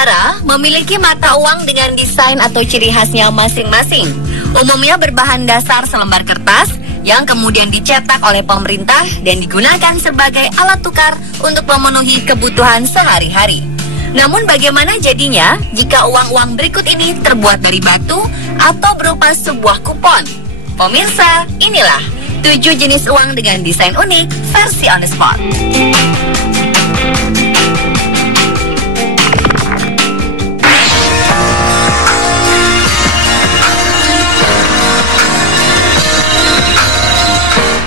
negara memiliki mata uang dengan desain atau ciri khasnya masing-masing. Umumnya berbahan dasar selembar kertas yang kemudian dicetak oleh pemerintah dan digunakan sebagai alat tukar untuk memenuhi kebutuhan sehari-hari. Namun bagaimana jadinya jika uang-uang berikut ini terbuat dari batu atau berupa sebuah kupon? Pemirsa, inilah 7 jenis uang dengan desain unik versi On The Spot.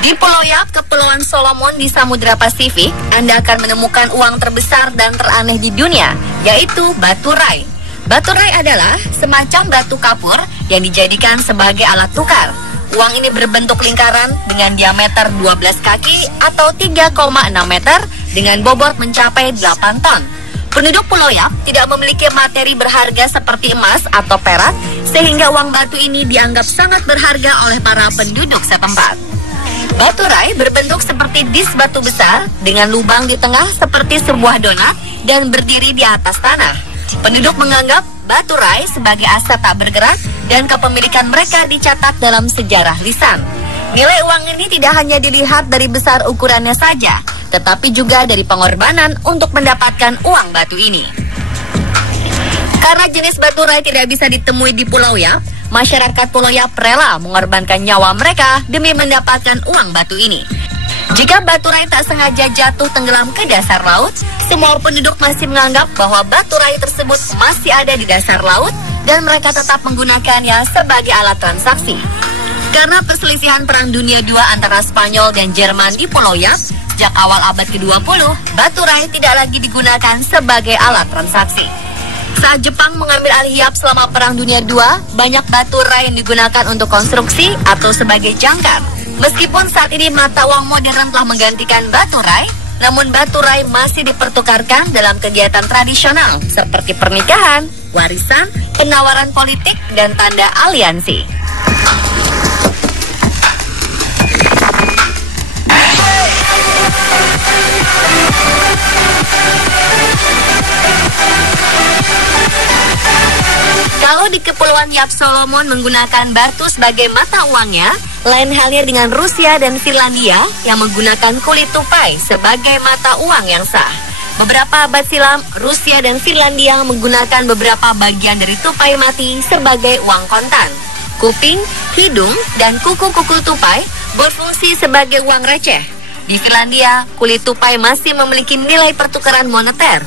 Di Pulau Yap, Kepulauan Solomon di Samudra Pasifik, Anda akan menemukan uang terbesar dan teraneh di dunia, yaitu batu rai. Batu rai adalah semacam batu kapur yang dijadikan sebagai alat tukar. Uang ini berbentuk lingkaran dengan diameter 12 kaki atau 3,6 meter dengan bobot mencapai 8 ton. Penduduk Pulau Yap tidak memiliki materi berharga seperti emas atau perak, sehingga uang batu ini dianggap sangat berharga oleh para penduduk setempat. Batu rai berbentuk seperti dis batu besar dengan lubang di tengah seperti sebuah donat dan berdiri di atas tanah. Penduduk menganggap batu rai sebagai aset tak bergerak dan kepemilikan mereka dicatat dalam sejarah lisan. Nilai uang ini tidak hanya dilihat dari besar ukurannya saja, tetapi juga dari pengorbanan untuk mendapatkan uang batu ini. Karena jenis batu rai tidak bisa ditemui di Pulau Yap, masyarakat Pulau Yap rela mengorbankan nyawa mereka demi mendapatkan uang batu ini. Jika batu rai tak sengaja jatuh tenggelam ke dasar laut, semua penduduk masih menganggap bahwa batu rai tersebut masih ada di dasar laut dan mereka tetap menggunakannya sebagai alat transaksi. Karena perselisihan Perang Dunia II antara Spanyol dan Jerman di Pulau Yap, sejak awal abad ke-20, batu rai tidak lagi digunakan sebagai alat transaksi. Saat Jepang mengambil alih Yap selama Perang Dunia II, banyak batu rai yang digunakan untuk konstruksi atau sebagai jangkar. Meskipun saat ini mata uang modern telah menggantikan batu rai, namun batu rai masih dipertukarkan dalam kegiatan tradisional seperti pernikahan, warisan, penawaran politik, dan tanda aliansi. Kalau di Kepulauan Yap Solomon menggunakan batu sebagai mata uangnya, lain halnya dengan Rusia dan Finlandia yang menggunakan kulit tupai sebagai mata uang yang sah. Beberapa abad silam, Rusia dan Finlandia menggunakan beberapa bagian dari tupai mati sebagai uang kontan. Kuping, hidung, dan kuku-kuku tupai berfungsi sebagai uang receh. Di Finlandia, kulit tupai masih memiliki nilai pertukaran moneter.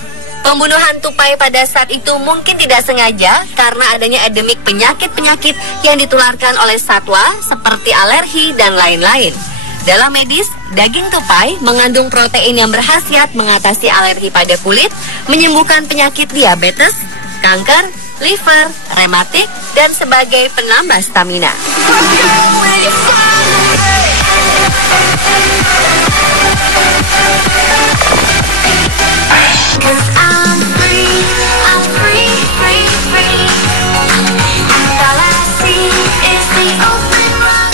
Pembunuhan tupai pada saat itu mungkin tidak sengaja karena adanya endemik penyakit-penyakit yang ditularkan oleh satwa seperti alergi dan lain-lain. Dalam medis, daging tupai mengandung protein yang berkhasiat mengatasi alergi pada kulit, menyembuhkan penyakit diabetes, kanker, liver, rematik, dan sebagai penambah stamina.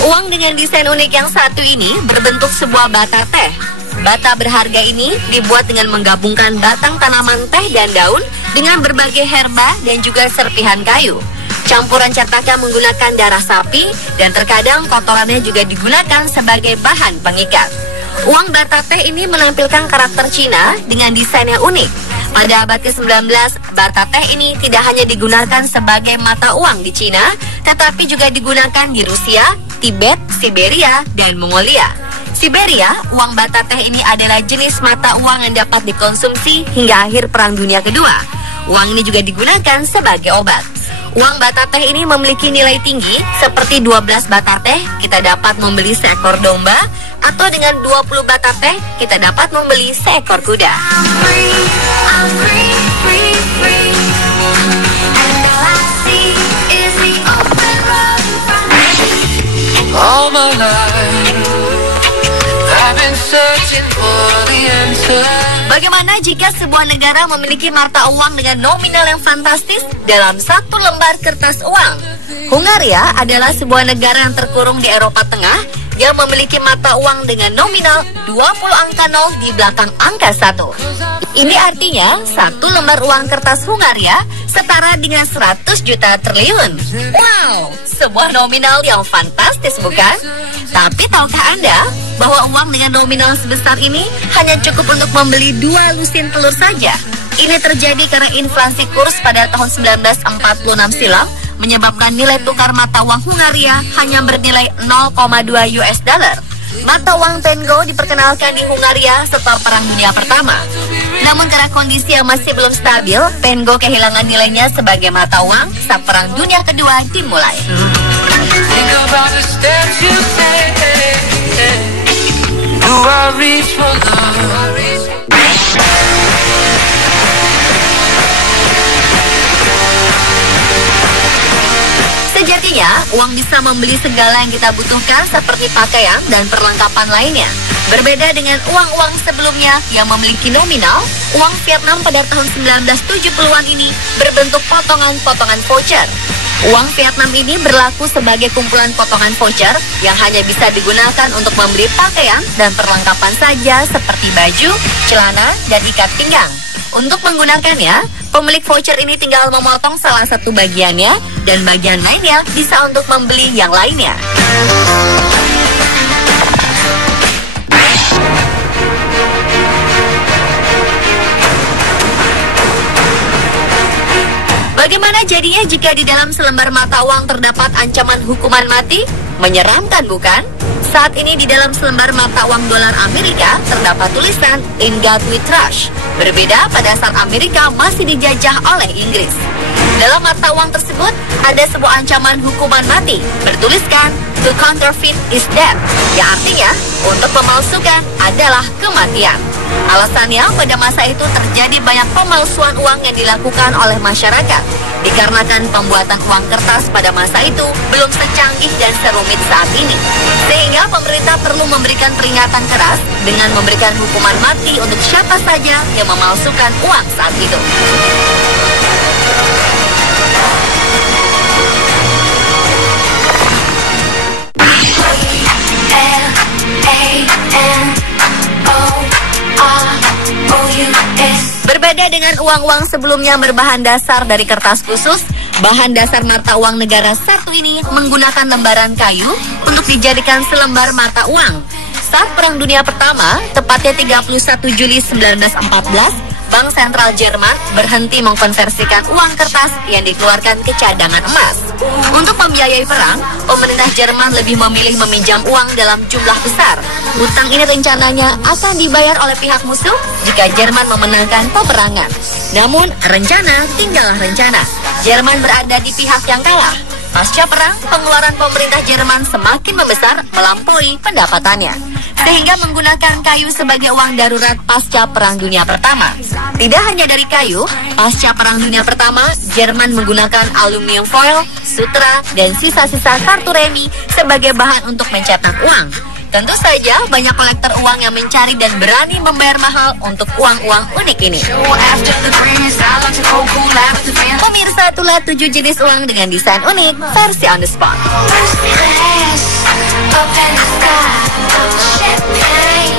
Uang dengan desain unik yang satu ini berbentuk sebuah bata teh. Bata berharga ini dibuat dengan menggabungkan batang tanaman teh dan daun dengan berbagai herba dan juga serpihan kayu. Campuran cetakan menggunakan darah sapi dan terkadang kotorannya juga digunakan sebagai bahan pengikat. Uang bata teh ini menampilkan karakter Cina dengan desain yang unik. Pada abad ke-19, bata teh ini tidak hanya digunakan sebagai mata uang di Cina, tetapi juga digunakan di Rusia, Tibet, Siberia, dan Mongolia. Siberia, uang bata teh ini adalah jenis mata uang yang dapat dikonsumsi hingga akhir Perang Dunia Kedua. Uang ini juga digunakan sebagai obat. Uang bata teh ini memiliki nilai tinggi, seperti 12 bata teh kita dapat membeli seekor domba, atau dengan 20 bata teh kita dapat membeli seekor kuda. All my life I've been searching for the answer. Bagaimana jika sebuah negara memiliki mata uang dengan nominal yang fantastis dalam satu lembar kertas uang? Hungaria adalah sebuah negara yang terkurung di Eropa Tengah yang memiliki mata uang dengan nominal 20 angka 0 di belakang angka 1. Ini artinya satu lembar uang kertas Hungaria setara dengan 100 juta triliun. Wow, sebuah nominal yang fantastis bukan? Tapi tahukah Anda bahwa uang dengan nominal sebesar ini hanya cukup untuk membeli 2 lusin telur saja? Ini terjadi karena inflasi kurs pada tahun 1946 silam menyebabkan nilai tukar mata uang Hungaria hanya bernilai 0,2 US dollar. Mata uang pengo diperkenalkan di Hungaria setelah Perang Dunia Pertama. Namun karena kondisi yang masih belum stabil, pengo kehilangan nilainya sebagai mata uang saat Perang Dunia Kedua dimulai. Sejatinya, uang bisa membeli segala yang kita butuhkan seperti pakaian dan perlengkapan lainnya. Berbeda dengan uang-uang sebelumnya yang memiliki nominal, uang Vietnam pada tahun 1970-an ini berbentuk potongan-potongan voucher. Uang Vietnam ini berlaku sebagai kumpulan potongan voucher yang hanya bisa digunakan untuk membeli pakaian dan perlengkapan saja seperti baju, celana, dan ikat pinggang. Untuk menggunakannya, pemilik voucher ini tinggal memotong salah satu bagiannya dan bagian lainnya bisa untuk membeli yang lainnya. Bagaimana jadinya jika di dalam selembar mata uang terdapat ancaman hukuman mati? Menyeramkan bukan? Saat ini di dalam selembar mata uang dolar Amerika terdapat tulisan In God We Trust. Berbeda pada saat Amerika masih dijajah oleh Inggris. Dalam mata uang tersebut ada sebuah ancaman hukuman mati bertuliskan To counterfeit is death, yang artinya untuk memalsukan adalah kematian. Alasannya pada masa itu terjadi banyak pemalsuan uang yang dilakukan oleh masyarakat dikarenakan pembuatan uang kertas pada masa itu belum secanggih dan serumit saat ini. Sehingga pemerintah perlu memberikan peringatan keras dengan memberikan hukuman mati untuk siapa saja yang memalsukan uang saat itu. Berbeda dengan uang-uang sebelumnya berbahan dasar dari kertas khusus, bahan dasar mata uang negara satu ini menggunakan lembaran kayu untuk dijadikan selembar mata uang. Saat Perang Dunia Pertama, tepatnya 31 Juli 1914, Bank Sentral Jerman berhenti mengkonversikan uang kertas yang dikeluarkan ke cadangan emas. Untuk membiayai perang, pemerintah Jerman lebih memilih meminjam uang dalam jumlah besar. Hutang ini rencananya akan dibayar oleh pihak musuh jika Jerman memenangkan peperangan. Namun, rencana tinggallah rencana. Jerman berada di pihak yang kalah. Pasca perang, pengeluaran pemerintah Jerman semakin membesar melampaui pendapatannya, sehingga menggunakan kayu sebagai uang darurat pasca Perang Dunia Pertama. Tidak hanya dari kayu, pasca Perang Dunia Pertama, Jerman menggunakan aluminium foil, sutra, dan sisa-sisa kartu remi sebagai bahan untuk mencetak uang. Tentu saja banyak kolektor uang yang mencari dan berani membayar mahal untuk uang-uang unik ini. Pemirsa, itulah 7 jenis uang dengan desain unik versi on the spot. Champagne,